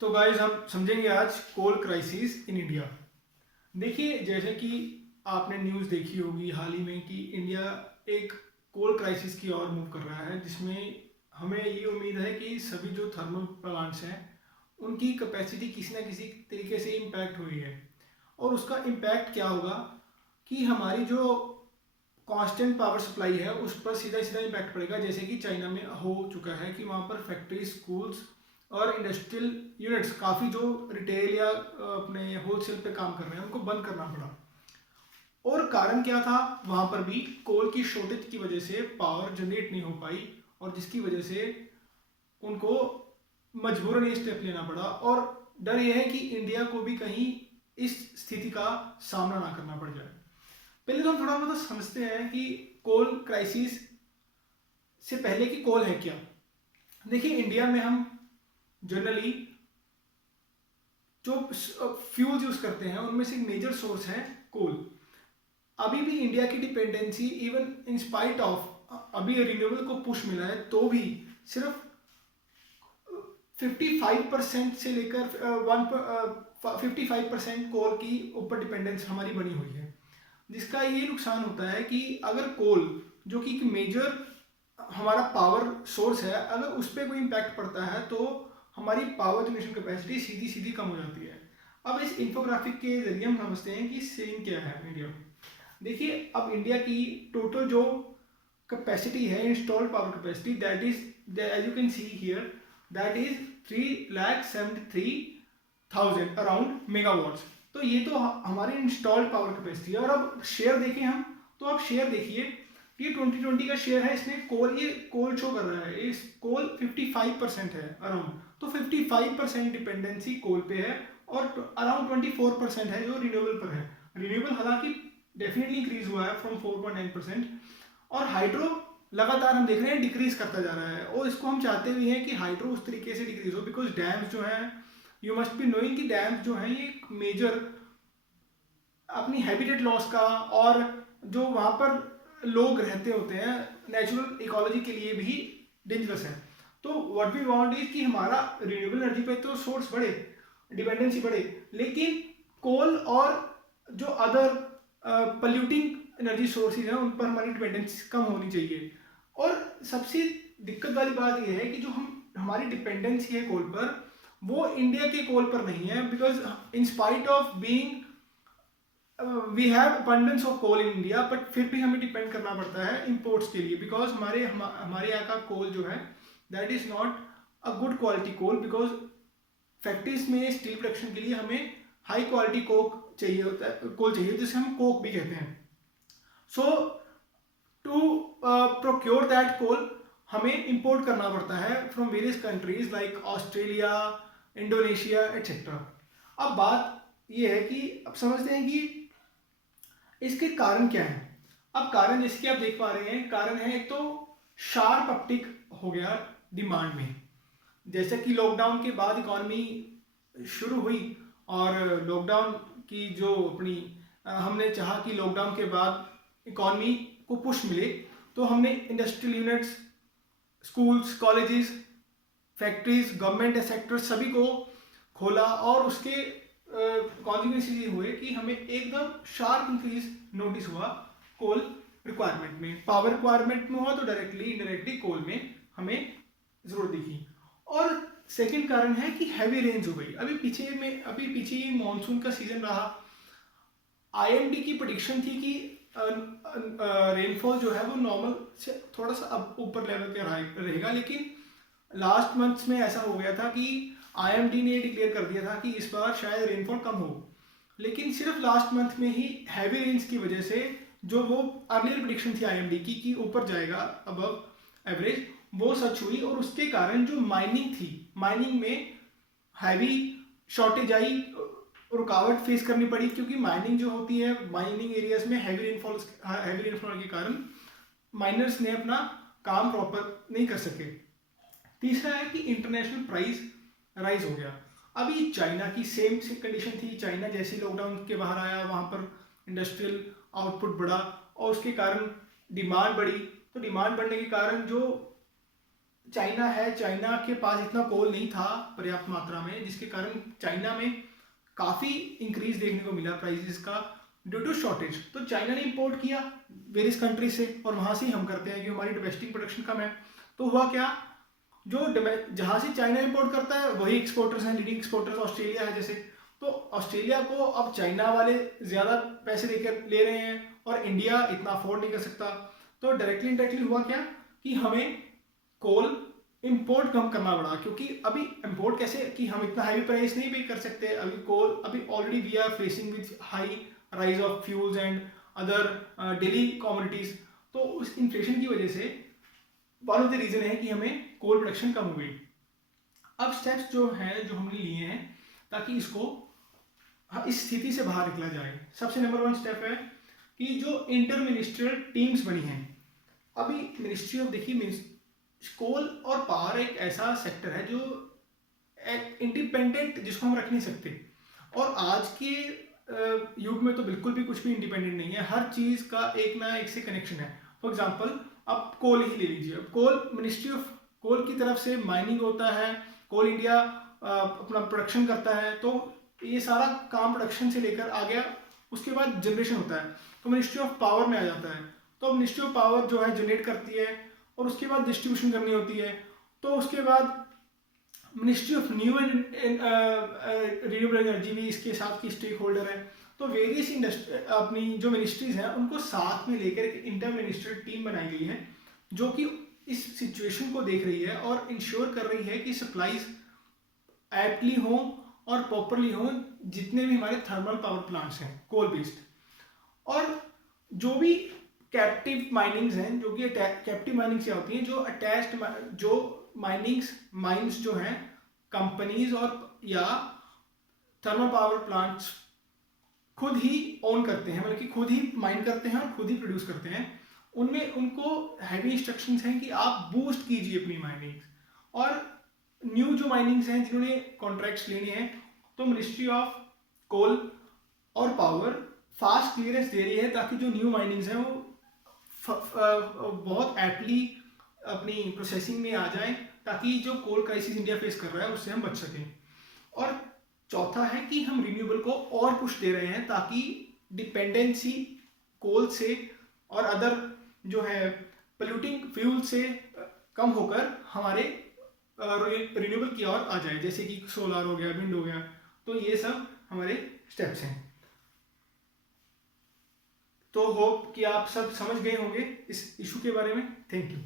तो गाइस हम समझेंगे आज कोल क्राइसिस इन इंडिया। देखिए, जैसे कि आपने न्यूज़ देखी होगी हाल ही में कि इंडिया एक कोल क्राइसिस की ओर मूव कर रहा है, जिसमें हमें ये उम्मीद है कि सभी जो थर्मल प्लांट्स हैं उनकी कैपेसिटी किसी ना किसी तरीके से इम्पैक्ट हुई है। और उसका इम्पैक्ट क्या होगा कि हमारी जो कांस्टेंट पावर सप्लाई है उस पर सीधा सीधा इम्पैक्ट पड़ेगा। जैसे कि चाइना में हो चुका है कि वहाँ पर फैक्ट्री, स्कूल्स और इंडस्ट्रियल यूनिट्स काफ़ी जो रिटेल या अपने होलसेल पे काम कर रहे हैं उनको बंद करना पड़ा। और कारण क्या था? वहाँ पर भी कोल की शॉर्टेज की वजह से पावर जनरेट नहीं हो पाई, और जिसकी वजह से उनको मजबूरन ये स्टेप लेना पड़ा। और डर यह है कि इंडिया को भी कहीं इस स्थिति का सामना ना करना पड़ जाए। पहले तो हम थोड़ा बहुत समझते हैं कि कोल क्राइसिस से पहले कि कोल है क्या। देखिए, इंडिया में हम जनरली जो फ्यूल्स यूज करते हैं उनमें से एक मेजर सोर्स है कोल। अभी भी इंडिया की dependency, even in spite of अभी रिन्यूएबल को पुश मिला है, तो भी सिर्फ 55% से लेकर 55% कोल की ऊपर डिपेंडेंस हमारी बनी हुई है। जिसका ये नुकसान होता है कि अगर कोल, जो कि एक मेजर हमारा पावर सोर्स है, अगर उस पर कोई इम्पैक्ट पड़ता है तो हमारी पावर जनरेशन कैपेसिटी सीधी सीधी कम हो जाती है। अब इस इंफोग्राफिक के जरिए हम समझते हैं कि सीन क्या है इंडिया में। देखिए, अब इंडिया की टोटल जो कैपेसिटी है, installed power capacity, that is as you can see here, that is 3,73,000 around megawatts. तो ये तो हमारी इंस्टॉल्ड पावर कैपेसिटी है। और अब शेयर देखें हम, तो आप शेयर देखिए कि 2020 का शेयर है इसमें कोल, ये कोल शो कर रहा है, इस कोल 55% है अराउंड। तो 55% डिपेंडेंसी कोल पे है और अराउंड 24% है जो रिन्यूएबल पर है। रिन्यूएबल हालांकि डेफिनेटली इंक्रीज हुआ है फ्रॉम 4.9%। और हाइड्रो लगातार हम देख रहे हैं डिक्रीज करता जा रहा है, और इसको हम चाहते भी हैं कि हाइड्रो उस तरीके से डिक्रीज हो, बिकॉज डैम्स जो हैं, यू मस्ट बी नोइंग कि डैम्स जो हैं ये मेजर अपनी हैबिटेट लॉस का, और जो वहाँ पर लोग रहते होते हैं नेचुरल इकोलॉजी के लिए भी डेंजरस है। तो व्हाट वी वांट इज कि हमारा रिन्यूएबल एनर्जी पे तो सोर्स बढ़े, डिपेंडेंसी बढ़े, लेकिन कोल और जो अदर पल्यूटिंग एनर्जी सोर्सेज हैं उन पर हमारी डिपेंडेंसी कम होनी चाहिए। और सबसे दिक्कत वाली बात यह है कि जो हमारी डिपेंडेंसी है कोल पर, वो इंडिया के कोल पर नहीं है, because in spite of being we have abundance of coal in India, but फिर भी हमें डिपेंड करना पड़ता है इंपोर्ट्स के लिए, बिकॉज हमारे यहाँ का कोल जो है that is not a good quality coal. Because factories में स्टील प्रोडक्शन के लिए हमें हाई क्वालिटी कोक चाहिए होता है, कोल चाहिए, जिसे हम कोक भी कहते हैं। सो टू प्रोक्योर दैट कोल हमें इंपोर्ट करना पड़ता है from various countries like Australia, Indonesia etcetera. अब बात यह है कि अब समझते हैं कि इसके कारण क्या है। अब कारण जैसे कि आप देख पा रहे हैं, कारण है एक तो शार्प अपटिक हो गया डिमांड में। जैसे कि लॉकडाउन के बाद इकॉनमी शुरू हुई, और लॉकडाउन की जो अपनी हमने चाहा कि लॉकडाउन के बाद इकॉनमी को पुश मिले, तो हमने industrial units, schools, colleges, factories, government sector सभी को खोला, और उसके कॉन्सिक्वेंसेस ये हुए कि हमें एकदम शार्प इंक्रीज नोटिस हुआ कोल रिक्वायरमेंट में। पावर रिक्वायरमेंट में हुआ तो डायरेक्टली इनडायरेक्टली कोल में हमें जरूरत दिखी। और सेकंड कारण है कि हैवी रेंज हो गई। अभी पीछे ये मानसून का सीजन रहा। आईएमडी की प्रेडिक्शन थी कि रेनफॉल जो है वो नॉर्मल से थोड़ा सा अब ऊपर लेवल पे रहेगा, लेकिन लास्ट मंथ्स में ऐसा हो गया था कि आईएमडी ने डिक्लेयर कर दिया था कि इस बार शायद रेनफॉल कम हो। लेकिन सिर्फ लास्ट मंथ में ही हैवी रेंज की वजह से जो वो अर्लियर प्रेडिक्शन थी आईएमडी की कि ऊपर जाएगा अबव एवरेज, वो सच हुई। और उसके कारण जो माइनिंग थी, माइनिंग में हैवी शॉर्टेज आई, रुकावट फेस करनी पड़ी, क्योंकि माइनिंग जो होती है, माइनिंग एरियाज में हैवी रेनफॉल के कारण माइनर्स ने अपना काम प्रॉपर नहीं कर सके। तीसरा है कि इंटरनेशनल प्राइस राइज हो गया। अभी चाइना की सेम कंडीशन थी। चाइना जैसे लॉकडाउन के बाहर आया, वहाँ पर इंडस्ट्रियल आउटपुट बढ़ा, और उसके कारण डिमांड बढ़ी। तो डिमांड बढ़ने के कारण जो चाइना है, चाइना के पास इतना कोल नहीं था पर्याप्त मात्रा में, जिसके कारण चाइना में काफ़ी इंक्रीज देखने को मिला प्राइसेस का ड्यू टू शॉर्टेज। तो चाइना ने इंपोर्ट किया वेरियस कंट्री से, और वहाँ से ही हम करते हैं कि हमारी डोमेस्टिक प्रोडक्शन कम है। तो हुआ क्या, जो जहाँ से चाइना इंपोर्ट करता है वही एक्सपोर्टर्स हैं, लीडिंग एक्सपोर्टर्स ऑस्ट्रेलिया है जैसे। तो ऑस्ट्रेलिया को अब चाइना वाले ज़्यादा पैसे देकर ले रहे हैं और इंडिया इतना अफोर्ड नहीं कर सकता। तो डायरेक्टली इंडायरेक्टली हुआ क्या कि हमें कोल इंपोर्ट कम करना पड़ा, क्योंकि अभी इंपोर्ट कैसे कि हम इतना हैवी प्राइस नहीं पे कर सकते। अभी कोल अभी already we are facing with high rise of fuels and other daily commodities. तो उस इन्फ्लेशन की वजह से वन ऑफ द रीजन है कि हमें कोल प्रोडक्शन कम हो गई। अब स्टेप्स जो हैं जो हमने लिए हैं ताकि इसको इस स्थिति से बाहर निकला जाए, सबसे नंबर 1 स्टेप है कि जो इंटर मिनिस्ट्रियल टीम्स बनी हैं। अभी मिनिस्ट्री ऑफ, देखिए कोल और पावर एक ऐसा सेक्टर है जो एक इंडिपेंडेंट जिसको हम रख नहीं सकते, और आज के युग में तो बिल्कुल भी कुछ भी इंडिपेंडेंट नहीं है। हर चीज़ का एक ना एक से कनेक्शन है। फॉर एग्जांपल आप कोल ही ले लीजिए। अब कोल, मिनिस्ट्री ऑफ कोल की तरफ से माइनिंग होता है, कोल इंडिया अपना प्रोडक्शन करता है, तो ये सारा काम प्रोडक्शन से लेकर आ गया। उसके बाद जनरेशन होता है तो मिनिस्ट्री ऑफ पावर में आ जाता है। तो मिनिस्ट्री ऑफ पावर जो है जनरेट करती है और उसके बाद डिस्ट्रीब्यूशन करनी होती है। तो उसके बाद ministry of new and renewable energy भी इसके साथ की स्टेक होल्डर है। तो वेरियस इंडस्ट्री अपनी जो मिनिस्ट्रीज हैं उनको साथ में लेकर एक इंटर मिनिस्ट्रियल टीम बनाई गई है जो कि इस सिचुएशन को देख रही है और इंश्योर कर रही है कि सप्लाईज एप्टली हो और प्रॉपरली हो, जितने भी हमारे थर्मल पावर प्लांट्स हैं कोल बेस्ड। और जो भी कैप्टिव माइनिंग्स हैं, जो कि कैप्टिव माइनिंग से होती हैं, जो अटैच्ड जो माइंस जो हैं कंपनीज और या थर्मल पावर प्लांट्स खुद ही ओन करते हैं, मतलब कि खुद ही माइन करते हैं और खुद ही प्रोड्यूस करते हैं, उनमें उनको हैवी इंस्ट्रक्शंस हैं कि आप बूस्ट कीजिए अपनी माइनिंग्स। और न्यू जो माइनिंग्स हैं जिन्होंने कॉन्ट्रैक्ट्स लेने हैं, तो मिनिस्ट्री ऑफ कोल और पावर फास्ट क्लियरेंस दे रही है ताकि जो न्यू माइनिंग्स हैं वो बहुत एप्टली अपनी प्रोसेसिंग में आ जाएं, ताकि जो कोल क्राइसिस इंडिया फेस कर रहा है उससे हम बच सकें। और चौथा है कि हम रिन्यूएबल को और पुश दे रहे हैं ताकि डिपेंडेंसी कोल से और अदर जो है पोल्यूटिंग फ्यूल से कम होकर हमारे रिन्यूएबल की ओर आ जाए, जैसे कि सोलर हो गया, विंड हो गया। तो ये सब हमारे स्टेप्स हैं। तो होप कि आप सब समझ गए होंगे इस इशू के बारे में। Thank you.